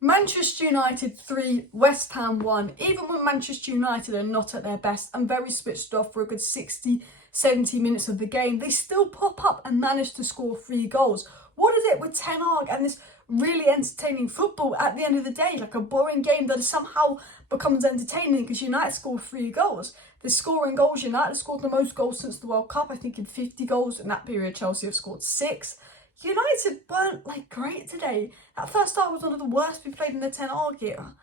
Manchester United 3, West Ham 1. Even when Manchester United are not at their best and very switched off for a good 60, 70 minutes of the game, they still pop up and manage to score 3 goals. What is it with Ten Hag and this really entertaining football at the end of the day? Like a boring game that somehow becomes entertaining because United scored 3 goals. They're scoring goals. United scored the most goals since the World Cup. I think in 50 goals in that period, Chelsea have scored 6. United weren't like great today. That first half was one of the worst we played in the Ten Hag era.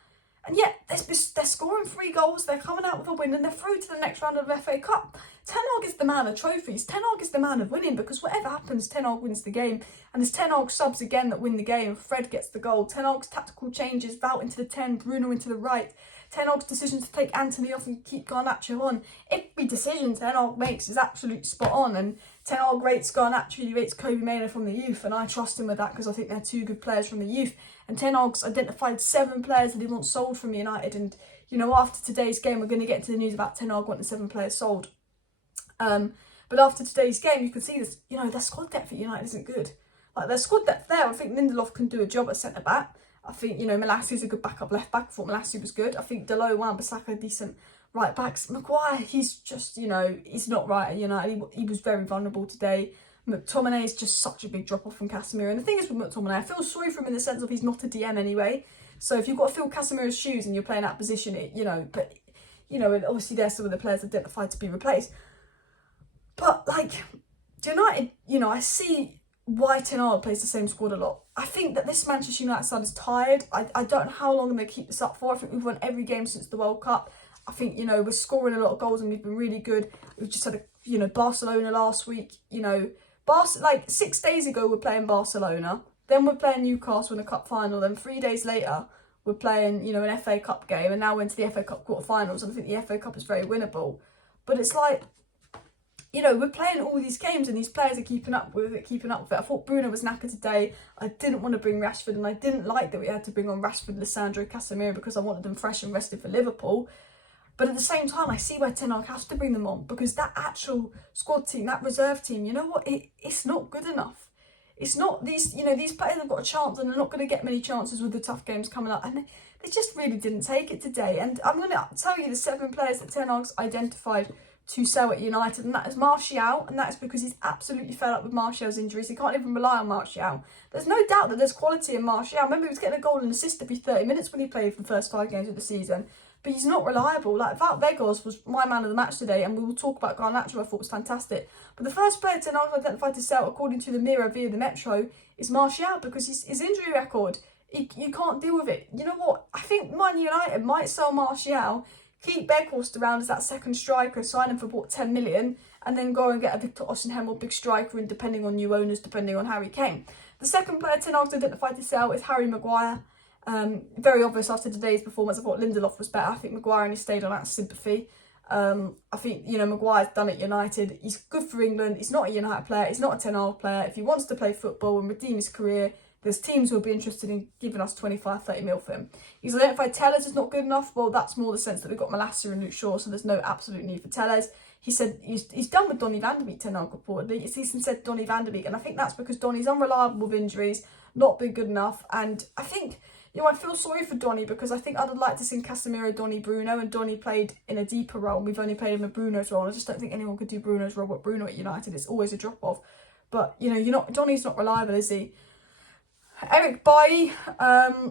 And yet, they're scoring 3 goals, they're coming out with a win, and they're through to the next round of the FA Cup. Ten Hag is the man of trophies. Ten Hag is the man of winning, because whatever happens, Ten Hag wins the game. And it's Ten Hag subs again that win the game. Fred gets the goal. Ten Hag's tactical changes, Wout into the 10, Bruno into the right. Ten Hag's decision to take Anthony off and keep Garnacho on. Every decision Ten Hag makes is absolutely spot on. And Ten Hag rates Garnacho, he rates Kobe Mainoo from the youth, and I trust him with that because I think they're 2 good players from the youth. And Ten Hag's identified 7 players that he wants sold from United. And, you know, after today's game, we're going to get into the news about Ten Hag wanting 7 players sold. But after today's game, you can see this, you know, their squad depth at United isn't good. Like, their squad depth there, I think Lindelof can do a job at centre-back. I think, you know, Malassi's a good backup left-back. I thought Malassi was good. I think Dalot, Wan-Bissaka, decent right-backs. Maguire, he's just, you know, he's not right at United. He was very vulnerable today. McTominay is just such a big drop-off from Casemiro. And the thing is with McTominay, I feel sorry for him in the sense of he's not a DM anyway. So if you've got to fill Casemiro's shoes and you're playing that position, you know, but, you know, and obviously there's some of the players identified to be replaced. But, like, United, you know, I see why Ten Hag plays the same squad a lot. I think that this Manchester United side is tired. I don't know how long they keep this up for. I think we've won every game since the World Cup. I think, you know, we're scoring a lot of goals and we've been really good. We've just had, you know, Barcelona last week. You know, like 6 days ago we're playing Barcelona. Then we're playing Newcastle in a cup final. Then 3 days later we're playing, you know, an FA Cup game. And now we're into the FA Cup quarterfinals. And I think the FA Cup is very winnable. But it's like, you know, we're playing all these games and these players are keeping up with it. I thought Bruno was knackered today. I didn't want to bring Rashford, and I didn't like that we had to bring on Rashford, Lissandro, Casemiro because I wanted them fresh and rested for Liverpool. But at the same time, I see why Ten Hag has to bring them on, because that actual squad team, that reserve team, you know what? It's not good enough. It's not these, you know, these players have got a chance and they're not going to get many chances with the tough games coming up. And they just really didn't take it today. And I'm going to tell you the 7 players that Ten Hag's identified to sell at United, and that is Martial, and that is because he's absolutely fed up with Martial's injuries. He can't even rely on Martial. There's no doubt that there's quality in Martial. Remember, he was getting a goal and assist every 30 minutes when he played for the first 5 games of the season, but he's not reliable. Like, Wout Weghorst was my man of the match today, and we will talk about Garnacho, I thought was fantastic. But the first player Ten Hag identified to sell, according to the Mirror via the Metro, is Martial, because his injury record, you can't deal with it. You know what? I think Man United might sell Martial, keep Weghorst around as that second striker, sign him for about 10 million, and then go and get a Victor Osimhen or big striker, and depending on new owners, depending on Harry Kane. The second player Ten Hag's identified to sell is Harry Maguire. Very obvious after today's performance. I thought Lindelof was better. I think Maguire only stayed on that sympathy. I think, you know, Maguire's done at United. He's good for England. He's not a United player. He's not a Ten Hag player. If he wants to play football and redeem his career, there's teams who will be interested in giving us 25, 30 mil for him. He's identified Tellers is not good enough. Well, that's more the sense that we've got Malassi and Luke Shaw, so there's no absolute need for Tellers. He said he's done with Donny van de Beek, Ten Hag reportedly. It's even said Donny van de Beek, and I think that's because Donny's unreliable with injuries, not been good enough. And I think, you know, I feel sorry for Donny, because I think I'd have liked to see Casemiro, Donny, Bruno, and Donny played in a deeper role. We've only played him in Bruno's role, and I just don't think anyone could do Bruno's role. But Bruno at United, it's always a drop-off. But, you know, Donny's not reliable, is he? Eric Bailly, I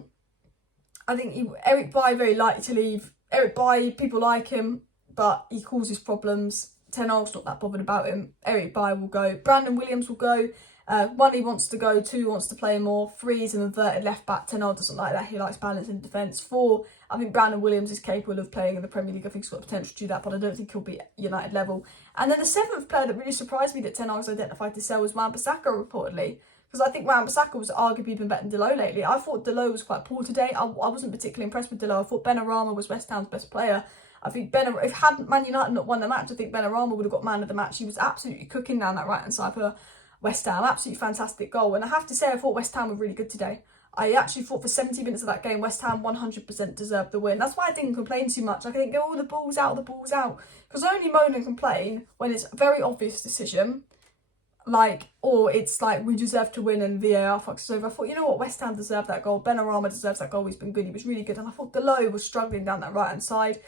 think Eric Bailly very likely to leave. Eric Bailly, people like him, but he causes problems. Ten Hag's not that bothered about him. Eric Bailly will go. Brandon Williams will go. 1, he wants to go. 2, he wants to play more. 3, he's an inverted left back. Ten Hag doesn't like that. He likes balance in defence. 4, I think Brandon Williams is capable of playing in the Premier League. I think he's got the potential to do that, but I don't think he'll be at United level. And then the 7th player that really surprised me that Ten Hag's identified to sell was Wan-Bissaka, reportedly. Because I think Wan-Bissaka was arguably been better than Dalot lately. I thought Dalot was quite poor today. I wasn't particularly impressed with Dalot. I thought Benrahma was West Ham's best player. I think if hadn't Man United not won the match, I think Benrahma would have got man of the match. He was absolutely cooking down that right-hand side for West Ham. Absolutely fantastic goal. And I have to say, I thought West Ham were really good today. I actually thought for 70 minutes of that game, West Ham 100% deserved the win. That's why I didn't complain too much. I didn't go, oh, the ball's out. Because I only moan and complain when it's a very obvious decision. like, or it's like we deserve to win and VAR fucks us over. I thought, you know what, West Ham deserved that goal. Benrahma deserves that goal. He's been good. He was really good. And I thought Delow was struggling down that right hand side.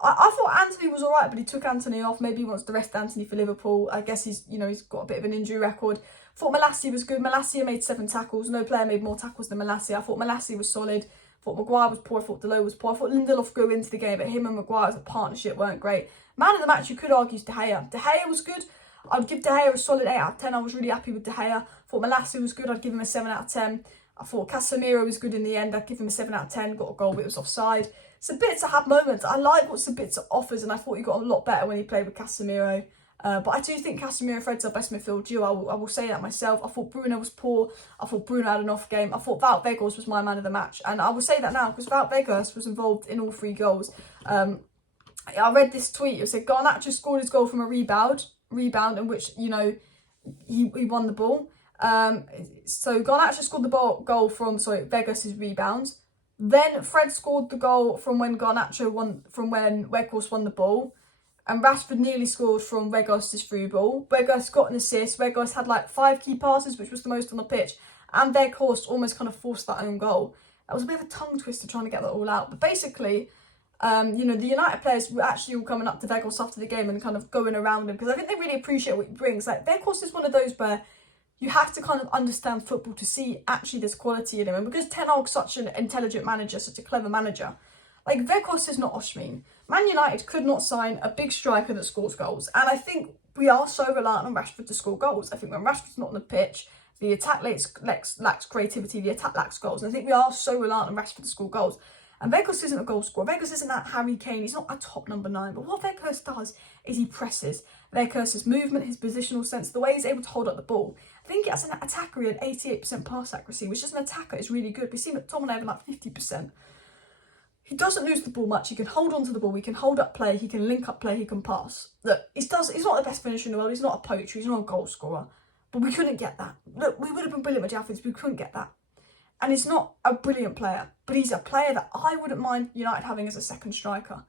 I thought Anthony was alright, but he took Anthony off. Maybe he wants to rest Anthony for Liverpool. I guess he's got a bit of an injury record. Thought Malacia was good. Malacia made 7 tackles. No player made more tackles than Malacia. I thought Malacia was solid. I thought Maguire was poor. I thought Delow was poor. I thought Lindelof grew into the game, but him and Maguire as a partnership weren't great. Man of the match, you could argue, is De Gea. De Gea was good. I'd give De Gea a solid 8 out of 10. I was really happy with De Gea. I thought Malacia was good. I'd give him a 7 out of 10. I thought Casemiro was good in the end. I'd give him a 7 out of 10. Got a goal, but it was offside. Sabitzer had moments. I like what Sabitzer offers, and I thought he got a lot better when he played with Casemiro. But I do think Casemiro and Fred's our best midfield duo. I will say that myself. I thought Bruno was poor. I thought Bruno had an off game. I thought Wout Weghorst was my man of the match. And I will say that now because Wout Weghorst was involved in all 3 goals. I read this tweet. It said Garnacho scored his goal from a rebound in which, he won the ball. So Garnacho scored the goal from, Weghorst's rebound. Then Fred scored the goal from when Weghorst won the ball. And Rashford nearly scored from Weghorst's through ball. Weghorst got an assist. Weghorst had like 5 key passes, which was the most on the pitch. And Weghorst almost kind of forced that own goal. That was a bit of a tongue twister trying to get that all out. But basically, the United players were actually all coming up to Weghorst after the game and kind of going around him because I think they really appreciate what he brings. Like, Weghorst is one of those where you have to kind of understand football to see actually there's quality in him. And because Ten Hag's such an intelligent manager, such a clever manager, like Weghorst is not Oshmeen. Man United could not sign a big striker that scores goals. And I think we are so reliant on Rashford to score goals. I think when Rashford's not on the pitch, the attack lacks creativity, the attack lacks goals. And I think we are so reliant on Rashford to score goals. And Weghorst isn't a goal scorer. Weghorst isn't that Harry Kane. He's not a top number 9. But what Weghorst does is he presses. Weghorst's movement, his positional sense, the way he's able to hold up the ball. I think as an attacker, he had 88% pass accuracy, which as an attacker is really good. We've seen McTominay having like 50%. He doesn't lose the ball much. He can hold on to the ball. He can hold up play. He can link up play. He can pass. Look, he's not the best finisher in the world. He's not a poacher. He's not a goal scorer. But we couldn't get that. Look, we would have been brilliant with Jaffers. We couldn't get that. And he's not a brilliant player, but he's a player that I wouldn't mind United having as a second striker.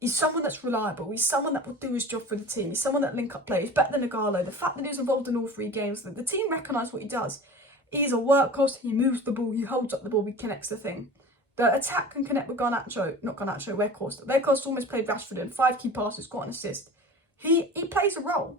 He's someone that's reliable. He's someone that will do his job for the team. He's someone that link up play. He's better than Igalo. The fact that he was involved in all 3 games, that the team recognise what he does. He's a workhorse. He moves the ball. He holds up the ball. He connects the thing. The attack can connect with Weghorst. Weghorst almost played Rashford in 5 key passes, got an assist. He plays a role.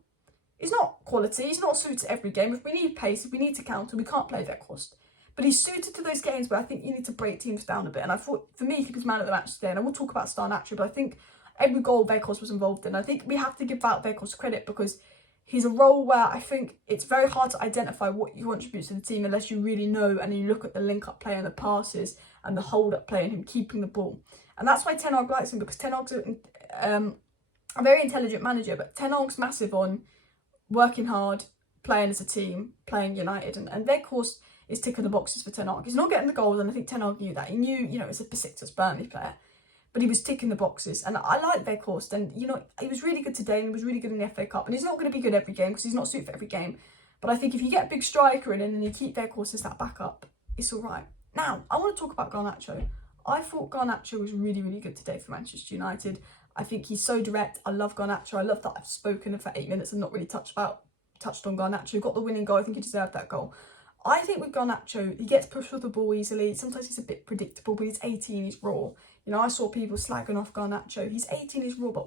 He's not quality. He's not suited to every game. If we need pace, if we need to counter, we can't play Weghorst. But he's suited to those games where I think you need to break teams down a bit. And I thought, for me, he was man of the match today. And I will talk about Garnacho, but I think every goal Weghorst was involved in. I think we have to give Wout Weghorst credit because he's a role where I think it's very hard to identify what he contributes to the team unless you really know and you look at the link-up play and the passes and the hold-up play and him keeping the ball. And that's why Ten Hag likes him, because Ten Hag's a very intelligent manager, but Ten Hag's massive on working hard, playing as a team, playing United. And Weghorst is ticking the boxes for Ten Hag. He's not getting the goals, and I think Ten Hag knew that. He knew, it's a Besiktas Burnley player. But he was ticking the boxes. And I like Weghorst. And, he was really good today and he was really good in the FA Cup. And he's not going to be good every game because he's not suited for every game. But I think if you get a big striker in and you keep Weghorst as that backup, it's all right. Now, I want to talk about Garnacho. I thought Garnacho was really, really good today for Manchester United. I think he's so direct. I love Garnacho. I love that I've spoken for 8 minutes and not really touched on Garnacho. Got the winning goal. I think he deserved that goal. I think with Garnacho, he gets pushed with the ball easily. Sometimes he's a bit predictable, but he's 18, he's raw. I saw people slagging off Garnacho. He's 18, he's raw, but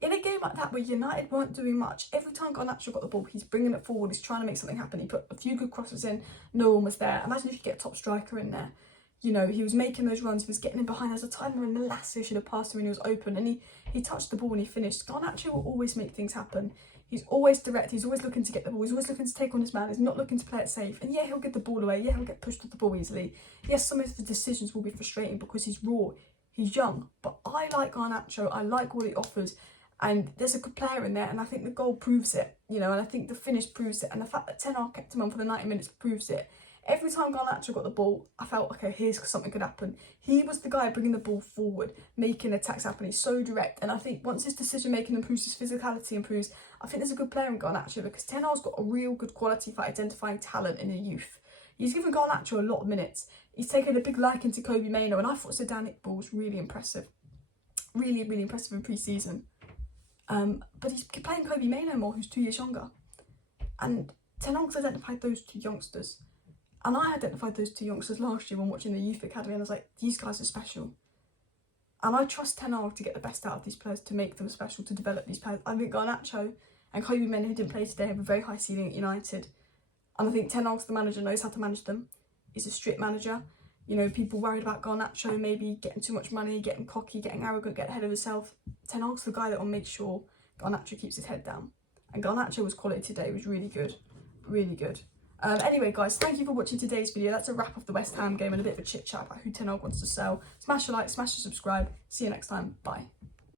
in a game like that where United weren't doing much, every time Garnacho got the ball, he's bringing it forward, he's trying to make something happen. He put a few good crosses in, no one was there. Imagine if you get a top striker in there. He was making those runs, he was getting in behind. There's a time when Malacia should have passed him when he was open, and he touched the ball and he finished. Garnacho will always make things happen. He's always direct, he's always looking to get the ball, he's always looking to take on his man, he's not looking to play it safe. And yeah, he'll get the ball away, yeah, he'll get pushed with the ball easily. Yes, some of the decisions will be frustrating because he's raw, he's young, but I like Garnacho, I like what he offers, and there's a good player in there, and I think the goal proves it, and I think the finish proves it, and the fact that Ten Hag kept him on for the 90 minutes proves it. Every time Garnacho got the ball, I felt, okay, here's something could happen. He was the guy bringing the ball forward, making attacks happen. He's so direct. And I think once his decision-making improves, his physicality improves, I think there's a good player in Garnacho because Ten Hag's got a real good quality for identifying talent in the youth. He's given Garnacho a lot of minutes. He's taken a big liking to Kobe Mainoo, and I thought Zidane Iqbal was really impressive. Really, really impressive in pre-season. But he's playing Kobe Mainoo more, who's 2 years younger. And Ten Hag's identified those two youngsters. And I identified those two youngsters last year when watching the youth academy, and I was like, these guys are special. And I trust Ten Hag to get the best out of these players, to make them special, to develop these players. I think Garnacho and Kobe Men, who didn't play today, have a very high ceiling at United. And I think Ten Hag's the manager, knows how to manage them. He's a strict manager. You know, people worried about Garnacho maybe getting too much money, getting cocky, getting arrogant, getting ahead of himself. Ten Hag's the guy that will make sure Garnacho keeps his head down. And Garnacho was quality today, was really good. Really good. Anyway, guys, thank you for watching today's video. That's a wrap of the West Ham game and a bit of a chit chat about who Ten Hag wants to sell. Smash a like, smash a subscribe. See you next time. Bye.